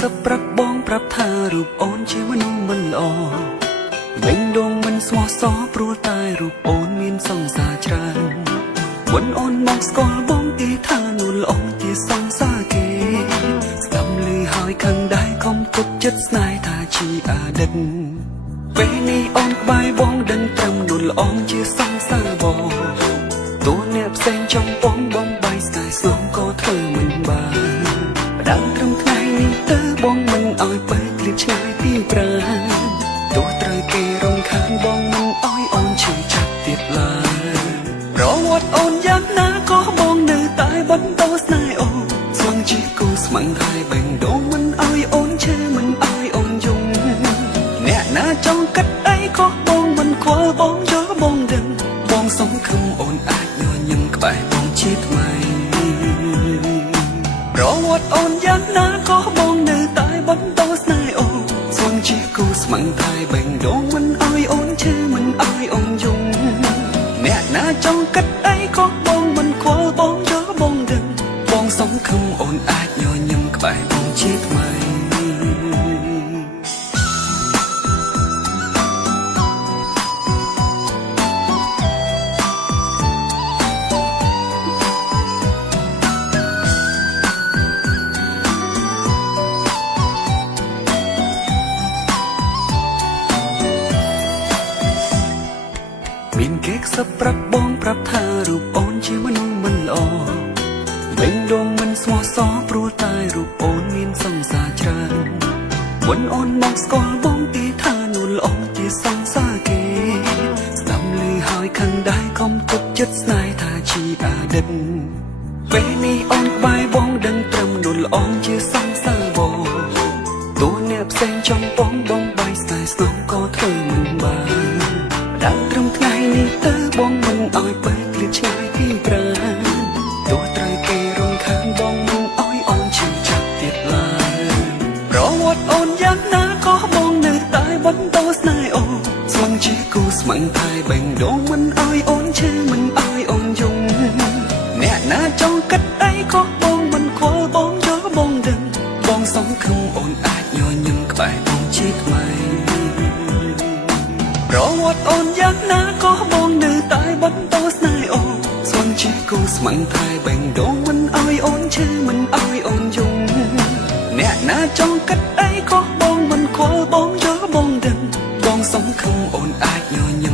សឹកប្រាប់បងប្រាប់ថារូបអូនជាមនុស្សមិនល្អបេងដូងមិនស្មោះសរព្រោះតែរូបអូនមានសង្សារច្រើនមុនអូនមកស្គាល់បងទីថានួនល្អជាសង្សារគេស្ដាប់ឮហើយខឹងដែរខំគប់ចិត្តស្នេហ៍ថាជាអតីតពេលនេះអូនក្បែរបងដឹងត្រឹមនួនល្អជាសង្សារបងតួអ្នកផ្សេងចង់បងបងបាយស្នេហ៍ស្នងក៏ធ្វើមិនបានផ្ដាំត្រឹមថ្ងៃនេះទៅបងមិនអោយបែកឃ្លាតឆ្ងាយពីប្រាណទោះត្រូវគេរំខានបងមិនអោយអូនឈឺចាប់ទៀតឡើយប្រវត្តិអូនយ៉ាងណាក៏បងនៅតែបន្តស្នេហ៍អូនស្មងជាគូស្មងហើយបេងដូងមិនអោយអូនឈឺមិនអោយអូនយំអ្នកណាចង់កាត់អីក៏បងមិនខ្វល់បងយល់បងដឹងបងសង្ឃឹមអូនអាចញញឹមក្បែរបងជាថ្មីប្រវត្តិអូនយ៉ាងណាក៏បងនៅតែបន្តស្នេហ៍អូនស្មងជាគូស្មងហើយបេងដូងមិនអោយអូនឈឺមិនអោយអូនយំអ្នកណាចង់កាត់អីក៏បងមិនខ្វល់បងយល់បងដឹងបងសង្ឃឹមអូនអាចញញឹមក្បែរបងជាថ្មីមានគេខ្សឹបប្រាប់បងប្រាប់ថារូបអូនជាមនុស្សមិនល្អបេងដូងមិនស្មោះសរព្រោះតែរូបអូនមានសង្សារច្រើនមុនអូនមកស្គាល់បងទីថានួនល្អជាសង្សារគេស្ដាប់ឮហើយខឹងដែរខំគប់ចិត្តស្នេហ៍ថាជាអតីតពេលនេះអូនក្បែរបងដឹងត្រឹមនួនល្អជាសង្សារបងតួអ្នកផ្សេងចង់បងបងបាយស្នេហ៍ស្នងក៏ធ្វើមិនបានដល់ត្រឹមថ្ងៃនេះទៅបងមិនអោយបែកឃ្លាតឆ្ងាយពីប្រាណទោះត្រូវគេរំខានបងមិនអោយអូនឈឺចាប់ទៀតឡើយប្រវត្តិអូនយ៉ាងណាក៏បងនៅតែបន្តស្នេហ៍អូនស្មងជាគូស្មងហើយបេងដូងមិនអោយអូនឈឺមិនអោយអូនយំអ្នកណាចង់កាត់អីក៏បងមិនខ្វល់បងយល់បងដឹងបងសង្ឃឹមអូនអាចញញឹមក្បែរបងជាថ្មីប្រវត្តិអូនយ៉ាងណាក៏បងនៅតែបន្តស្នេហ៍អូនស្មងជាគូស្មងហើយបេងដូងមិនអោយអូនឈឺមិនអោយអូនយំអ្នកណាចង់កាត់អីក៏បងមិនខ្វល់បងយល់បងដឹងបងសង្ឃឹមអូនអាចញញឹម